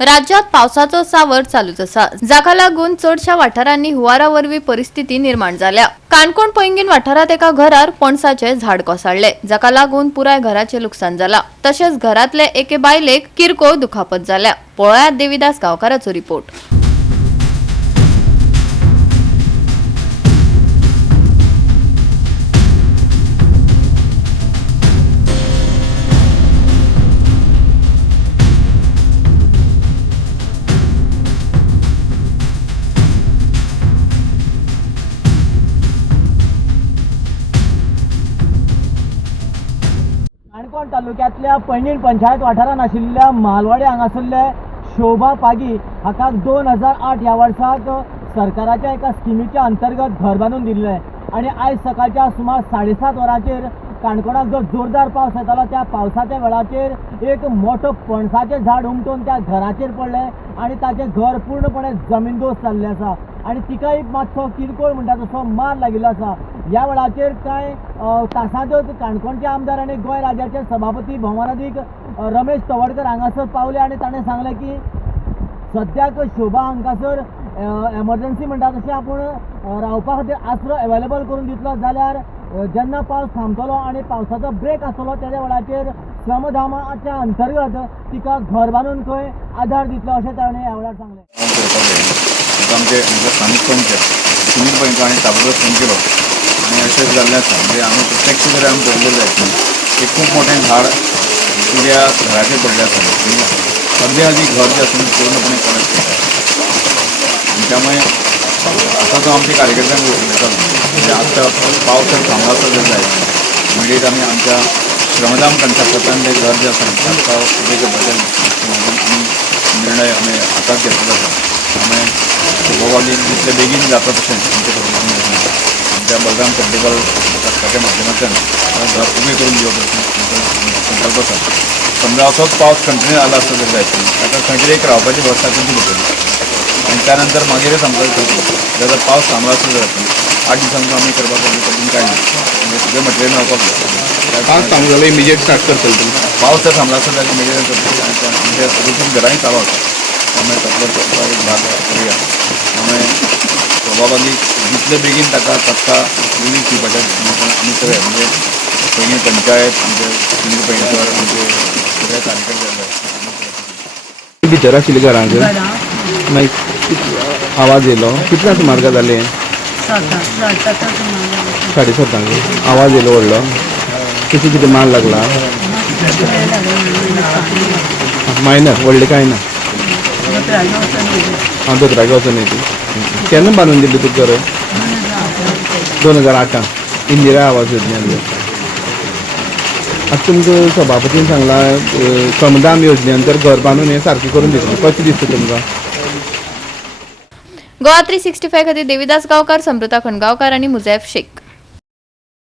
राज्यात पावसाचो सावर चालूच असा, जाका लागून चडशा वाठारांनी हुंवारावरवी परिस्थिती निर्माण जाल्या। काणकोण पैंगीण वाठारात एका घरार पणसाचे झाड कोसळले, जाका लागून पुराय घराचे लुकसाण जाला। तशेंच घरातले एके बायलेक किरकोळ दुखापत जाल्या। पळयात देविदास गांवकाराचो रिपोर्ट। काणकोण तालुक्यातल्या पैंगीण पंचायत वाठारात आशिल्ल्या मालवाडे हांगासरले शोभा पागी हाका 2008 ह्या वर्साक सरकाराच्या एका स्किमीच्या अंतर्गत घर बांदून दिल्लें आणि आयज सकाळच्या सुमार 7:30 वरांचेर काणकोणाक जो जोरदार पावस येतालो त्या पावसाच्या वेळाचेर एक मोठो पणसाचें झाड उमटून त्या घराचेर पडलें आणि ताचें घर पूर्णपणे जमीनदोस्त जाल्लें आसा आणि तिकाय मातसो किरकोळ म्हणटा तसो मार लागिल्लो आसा। ह्या वेळाचेर कांय तासांतच काणकोणचे आमदार आणि गोंय राज्याचे सभापती भौमानाधिक रमेश तवडकर हांगासर पावले आणि ताणें सांगलें की सद्याक शोभा हांगासर एमर्जन्सी म्हणटा तशें आपूण रावपा खातीर आसरो अवेलेबल करून दितलो, जाल्यार जेन्ना पावस थांबतलो आणि पावसाचो ब्रेक आसतलो त्या वेळाचेर श्रमधामाच्या अंतर्गत तिका घर बांदून खंय आधार दितलो अशें ताणें ह्या वेळार सांगलें। आमचे स्थानिक पंच सुनील पंच आणि ताबडतोब फोन केलो आणि अशेंच जाल्लें आसा। म्हणजे आमी प्रत्यक्ष जर आमी पळयलें जायत एक खूब मोठें झाड तुज्या घराचेर पडलें आसा। सद्या जी घर जें आसा पूर्णपणे कोलॅप्स जाता आणि त्यामुळे आता जो आमच्या कार्यकर्त्यांक उलयतालो म्हणजे आतां पावस जर थांबला आसत जाल्यार इमिडिएट आमी आमच्या श्रमदान कन्स्ट्रक्शनान तें घर जें आसा ताका उबें करपाचें आमी निर्णय आमी हातांत घेतलेलो आसा। त्यामुळे शोभावाली जितले बेगीन जाता तशें आमच्या बलराम टेक्निकल ट्रस्टाच्या माध्यमांतल्यान घर उबें करून दिवप संकल्प आसा। समजा असोच पावस कंटिन्यू जालो आसता जाल्यार ताका खंय तरी एक रावपाची वेवस्था करची पडटली आणि त्यानंतर मागीरच आमकां करची जर पावस थांबलो आसता जाल्यार 8 दिसांनी आमी करपाक कठीण कांय ना, म्हणजे सगळें मटेरियल मेळपाक जाय। पावस थांबलो जाल्यार इमिजिएट स्टार्ट करतले तुमी? पावस जर थांबला आसता जाल्यार इमिजिएट करतले आनी म्हणजे रुटीन घरांय चालू आसा, त्यामुळे तातलो एक भाग करूया। त्यामुळे शोभावाली जितले बेगीन ताका तात्काळ रिलीफ दिवपाचें आमी सगळे म्हणजे पैंगीण पंचायत आमचे सुनील पैंगीणकर आमचे सगळे कार्यकर्ते भितर आशिल्ले घरांक मागीर आवाज येयलो, कितल्या सुमार जालें? 7:30 आवाज येयलो व्हडलो। कितें कितें माल लागला? मायनर, व्हडलें कांय ना? हांव दोतोरागेर वचून येयली। केन्ना बांदून दिली तुका घर? 2008 इंदिरा आवास योजनेन। आतां तुमकां सभापतीन सांगला श्रमदान योजने अंतर घर बांदून हें सारकें करून दितलें, कशें दिसता तुमकां? गोवा 365 खातीर देविदास गांवकार, समृता खणगांवकार आणि मुजैफ शेख।